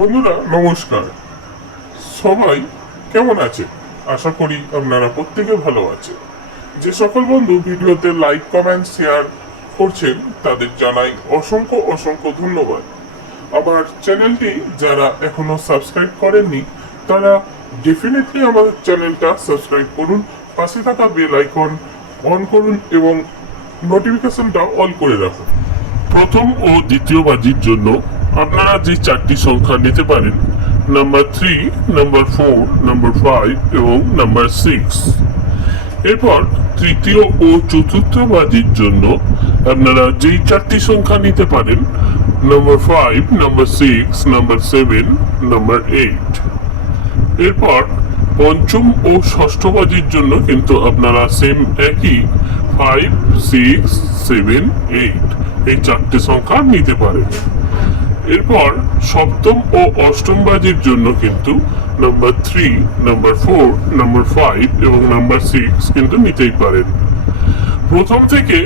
বন্ধুরা, নমস্কার। সবাই কেমন আছে? আশা করি আপনারা প্রত্যেকে ভালো আছে। যে সকল বন্ধু ভিডিওতে লাইক কমেন্ট শেয়ার করছেন, তাদের জানাই অসংখ্য অসংখ্য ধন্যবাদ। আবার চ্যানেলটি যারা এখনও সাবস্ক্রাইব করেননি, তারা ডেফিনেটলি আমার চ্যানেলটা সাবস্ক্রাইব করুন, পাশে থাকা বেল আইকন অন করুন এবং নোটিফিকেশনটা অল করে রাখুন। প্রথম ও দ্বিতীয় বাজির জন্য আপনারা যে চারটি সংখ্যা নিতে পারেন number three number four number five এবং নাম্বার সিক্স এরপর তৃতীয় ও চতুর্থ বাজির জন্য আপনারা যেই চারটি সংখ্যা নিতে পারেন number five number six number seven number eight এরপর পঞ্চম ও ষষ্ঠ বাজির জন্য কিন্তু আপনারা সেম একই ফাইভ সিক্স সেভেন এইট এই চারটে সংখ্যা নিতে পারেন। এরপর সপ্তম ও অষ্টম বাজির জন্য কিন্তু number three number four number five এবং নাম্বার সিক্স কিন্তু নিতেই পারেন। প্রথম থেকে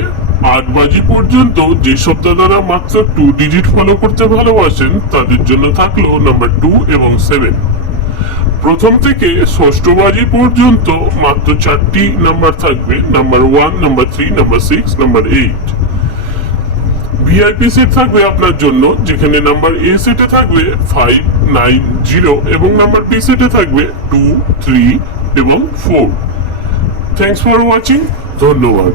আট বাজি পর্যন্ত যে সপ্তাহরা মাত্র টু ডিজিট ফলো করতে ভালোবাসেন, তাদের জন্য থাকল নাম্বার টু এবং সেভেন প্রথম থেকে ষষ্ঠ বাজি পর্যন্ত মাত্র চারটি নাম্বার থাকবে number one number three number six number eight VIP seat থাকবে আপনার জন্য, যেখানে নাম্বার এ সেটে থাকবে ফাইভ নাইন জিরো এবং নাম্বার বি সেটে থাকবে টু থ্রি এবং ফোর থ্যাংকস ফর ওয়াচিং ধন্যবাদ।